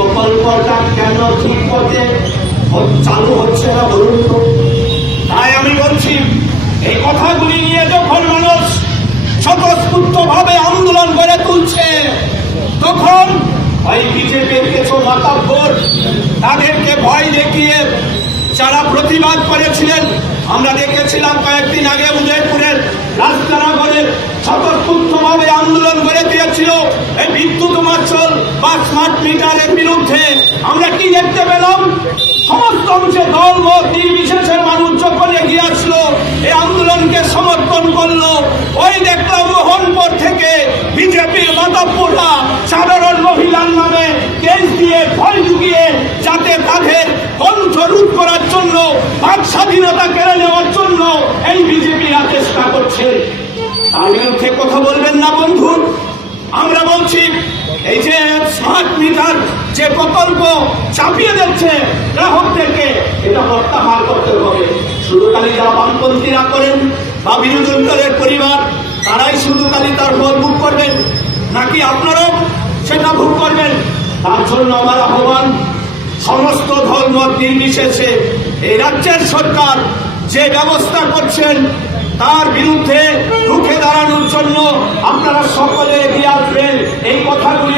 প্রকল্পটা কেন ঠিক পথে চালু হচ্ছে না বলুন তো? তাই আমি বলছি, এই কথাগুলি নিয়ে যখন মানুষ স্বতঃস্ফূর্ত ভাবে আন্দোলন করে তুলছে, তখন ওই বিজেপির কিছু মাতাব্বর তাদেরকে ভয় দেখিয়ে যারা প্রতিবাদ করেছিলেন, আমরা দেখেছিলাম কয়েকদিন আগে উদয়পুরের রাজকারাগড়ের স্বতঃস্ফূর্ত ভাবে আন্দোলন করে দিয়েছিল এই বিদ্যুৎ মাচল বা স্মার্ট মিটারের বিরুদ্ধে। আমরা কি দেখতে পেলাম? সমস্ত অংশে দল মত নির্বিশেষের মানুষ যখন এগিয়ে আসলো, এই আন্দোলনকে সমর্থন করলো, ওই দেখলাম মোহনপুর থেকে বিজেপির মাতাব্বররা সাধারণ মহিলার নামে কেস দিয়ে ভয় ঢুকিয়ে যাতে তাদের কণ্ঠ রোধ করার জন্য, বাক স্বাধীনতা কেড়ে নেওয়ার জন্য এই বিজেপিরা চেষ্টা করছে। তার বিরুদ্ধে কথা বলবেন না বন্ধু। আমরা বলছি, এই যে স্মার্ট মিটার যে প্রকল্প চাপিয়ে দিচ্ছে গ্রাহকদেরকে, এটা প্রত্যাহার করতে হবে। শুধু খালি যারা বামপন্থীরা করেন বা বিরোধী দলের পরিবার, তারাই শুধু খালি তার ফল ভোগ করবেন, নাকি আপনারাও সেটা ভোগ করবেন? তার জন্য আমার আহ্বান, সমস্ত ধর্ম নির্বিশেষে এই রাজ্যের সরকার যে ব্যবস্থা করছেন তার বিরুদ্ধে রুখে দাঁড়ানোর জন্য আপনারা সকলে এগিয়ে আসবেন। এই কথাগুলি